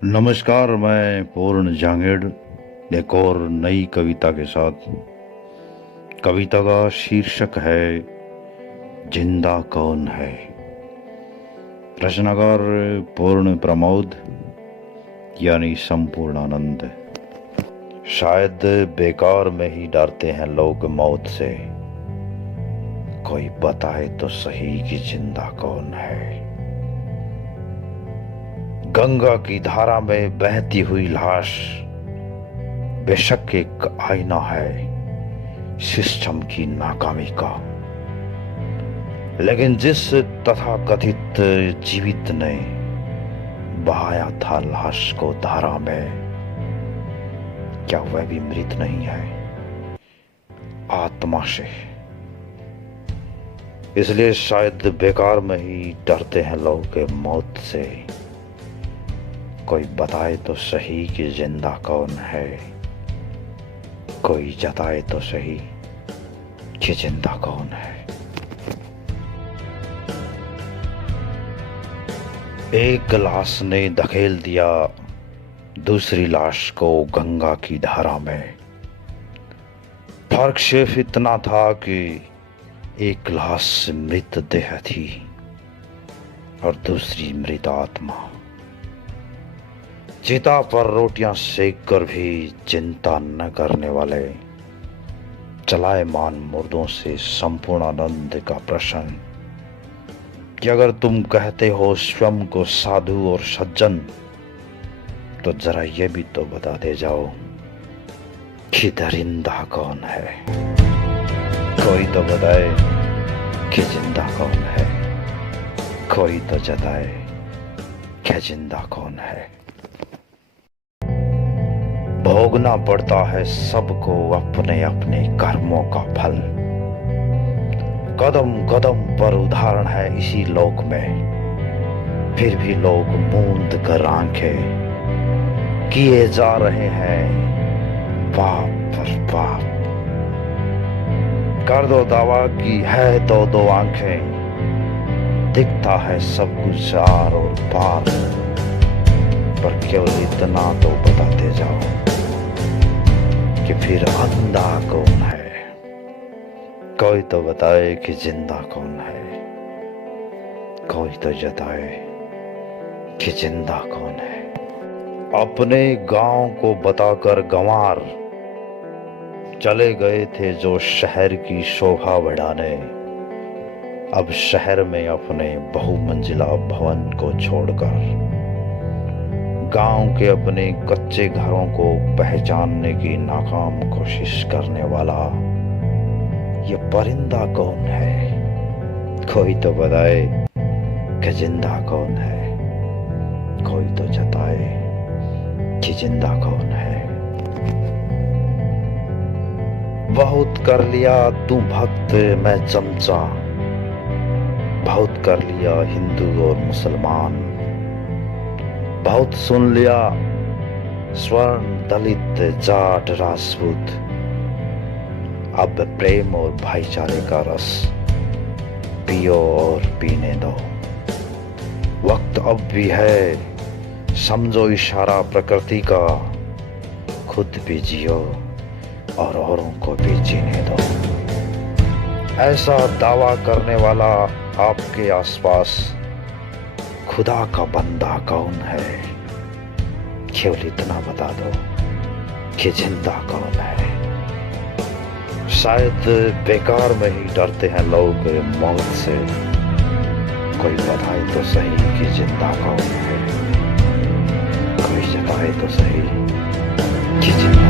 नमस्कार, मैं पूर्ण जांगेड़ एक और नई कविता के साथ। कविता का शीर्षक है जिंदा कौन है। रचनाकार पूर्ण प्रमोद यानी संपूर्णानंद। शायद बेकार में ही डरते हैं लोग मौत से, कोई बताए तो सही कि जिंदा कौन है। गंगा की धारा में बहती हुई लाश बेशक एक आईना है सिस्टम की नाकामी का, लेकिन जिस तथाकथित जीवित ने बहाया था लाश को धारा में, क्या वह भी मृत नहीं है आत्मा से। इसलिए शायद बेकार में ही डरते हैं लोग मौत से, कोई बताए तो सही कि जिंदा कौन है, कोई जताए तो सही कि जिंदा कौन है। एक लाश ने धकेल दिया दूसरी लाश को गंगा की धारा में। फर्क सिर्फ इतना था कि एक लाश मृत देह थी और दूसरी मृत आत्मा। चिता पर रोटियां सेक कर भी चिंता न करने वाले चलायमान मुर्दों से संपूर्णानंद का प्रश्न कि अगर तुम कहते हो स्वयं को साधु और सज्जन, तो जरा ये भी तो बताते जाओ कि दरिंदा कौन है। कोई तो बताए कि जिंदा कौन है, कोई तो जताए कि जिंदा कौन है। भोगना पड़ता है सबको अपने अपने कर्मों का फल। कदम कदम पर उदाहरण है इसी लोक में, फिर भी लोग मूंद कर आंखें किए जा रहे हैं पाप पर पाप। कर दो दावा की है तो दो आंखें, दिखता है सब कुछ आर और पार, पर केवल इतना तो बताते जाओ कि फिर अंधा कौन है। कोई तो बताए कि जिंदा कौन है, कोई तो जताए कि जिंदा कौन है। अपने गांव को बताकर गंवार चले गए थे जो शहर की शोभा बढ़ाने, अब शहर में अपने बहुमंजिला भवन को छोड़कर गांव के अपने कच्चे घरों को पहचानने की नाकाम कोशिश करने वाला ये परिंदा कौन है। कोई तो बताए कि जिंदा कौन है, कोई तो जताए कि जिंदा कौन है। बहुत कर लिया तू भक्त मैं चमचा, बहुत कर लिया हिंदू और मुसलमान, बहुत सुन लिया स्वर्ण दलित जाट राजपूत। अब प्रेम और भाईचारे का रस पियो और पीने दो। वक्त अब भी है, समझो इशारा प्रकृति का, खुद भी जियो और औरों को भी जीने दो। ऐसा दावा करने वाला आपके आसपास खुदा का बंदा कौन है, केवल इतना बता दो कि जिंदा कौन है। शायद बेकार में ही डरते हैं लोग मौत से, कोई बताए तो सही कि जिंदा कौन है, कोई जताए तो सही कि जिंदा